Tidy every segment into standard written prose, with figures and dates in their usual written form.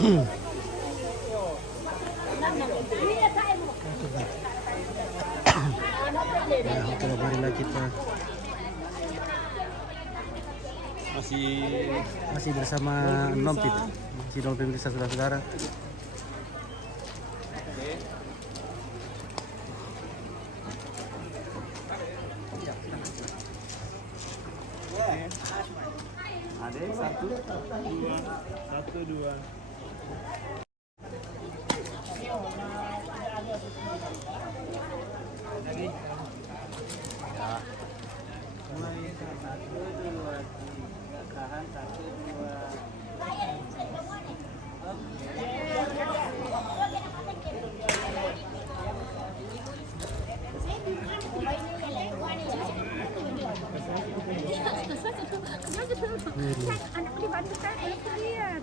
Ya, oke, marilah kita masih bersama Nompit, masih dalam pemirsa saudara-saudara. Ada satu dua. Anakku dibantu kan, anakku lihat.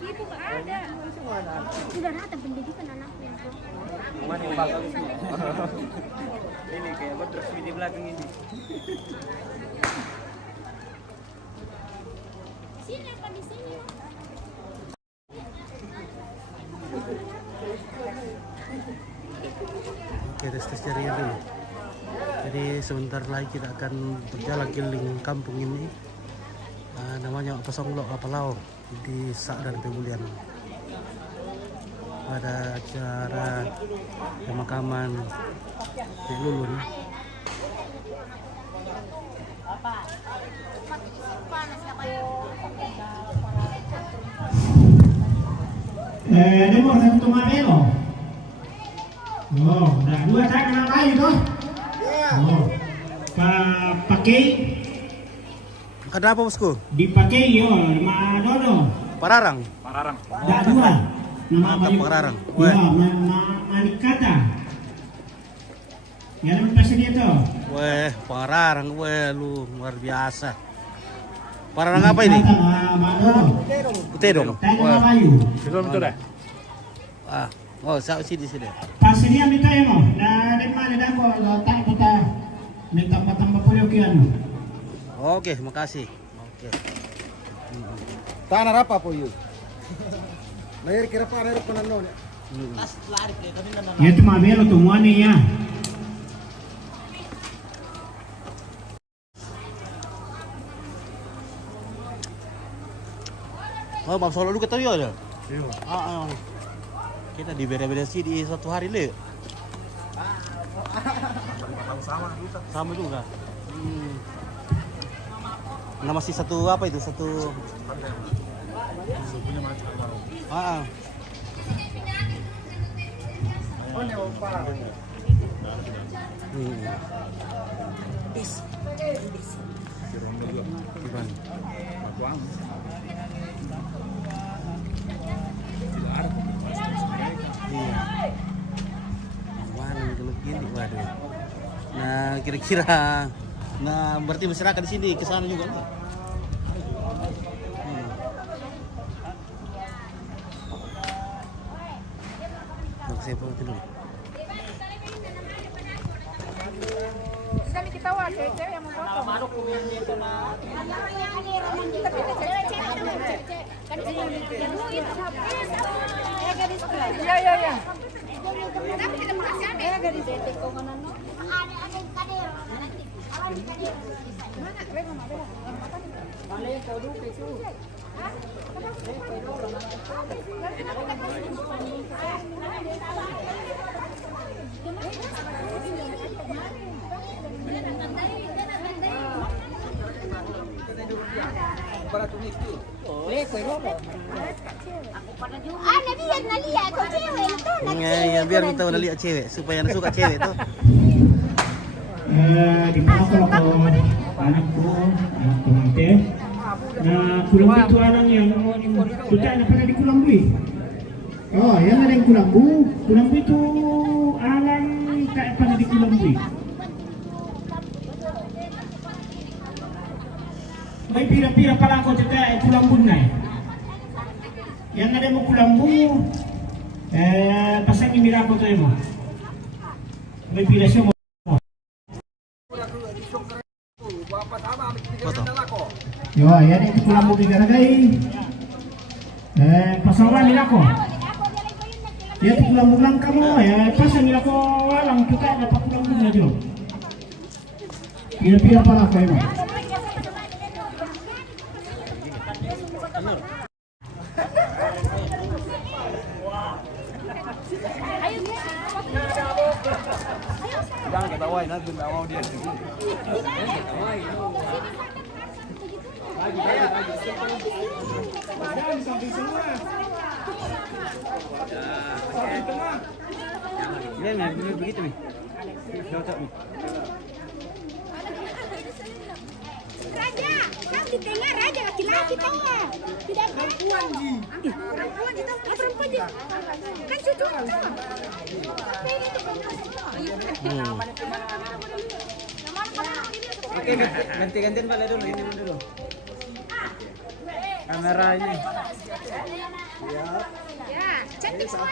Itu nggak ada. Sudah rata pendidikan anaknya. Mana yang bakal ini kayak terus di belakang ini. Sini apa di sini? Oke, tes jaringan dulu. Jadi sebentar lagi kita akan berjalan keliling kampung ini. Namanya Pasonglok Apalau di Sak dan Pemulihan. Pada acara pemakaman Nek Lulun. Ini mau satu mabelo. Oh, dah dua saya kenal kayu tuh. Oh, pakai. Ada apa bosku? Dipakai yo, nama Dodo. Pararang. Dah dua. Nama Mantap Pararang. Ya, nama Manikata. Ya, nama pasal dia tuh. Weh, Pararang, weh lu luar biasa. Pararang apa ini? Putih dong. Tanya nama kayu. Belum betul dah. Oh, sini sini. Pasal dia minta ya mau. Dah dari mana dah kau tak kita minta tambah pulau kian. Oke, makasih. Oke. Tanah apa po yun? Mayroon kira pa rin panano niya. Ya itu mabelo tuh muane ya. Oh, Bang Solo lu ketahui aja. Iya. Kita dibeda-beda sih di suatu hari le. Sama juga. Nah, masih satu apa itu? Satu waduh. Nah, kira-kira berarti masyarakat di sini ke sana juga. Saya foto dulu. Sudah kita tahu cewek yang mau foto. Maruk itu nah. Kita pilih cewek. Kan yang itu gadis. Ya. Tapi tidak makasih ada gadis itu kongonan. Ada kader. Mana? Bego mana? Bale kau dulu itu. Nalihat kau cewek itu. Ya, biar kita tahu lihat cewek supaya anak suka cewek tuh. Di mana kalau anakku nanti. Nah, Kulambu itu orang yang sudah ada pernah di Kulambu. Oh, yang ada yang Kulambu. Kulambu itu alam kayak pernah di Kulambu. May pira-pira pala ako dito Kulambu na eh. Yang ada mo Kulambu, pasang imira ko tayo mo. May pira siya mo. Yo, yan itu Kulambu bigaragay. Pasawan nila ko. Ya pulang-pulang kamu ya pasang nila ko walang kita dapat pulang-pulang aja. Pila-pila pala kayo. Jangan ketawain, nanti nggak mau dia. Ini nih, begitu nih. Cocok nih. Raja, kan di tengah raja laki-laki tahu. Tidak perempuan ji. Perempuan itu perempuan ji. Kan cucu. Oke, ganti-gantian balik dulu, ini dulu. Kamera ini. Ya, cantik semua.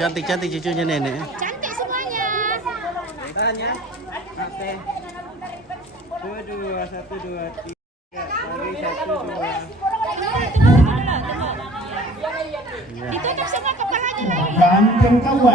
Cantik-cantik cucunya nenek. Cantik semuanya. Tahan ya. Oke. 2, 1, 2, 3. Lagi 1, 2. Ditutup semua kepalanya lagi. Ganteng kau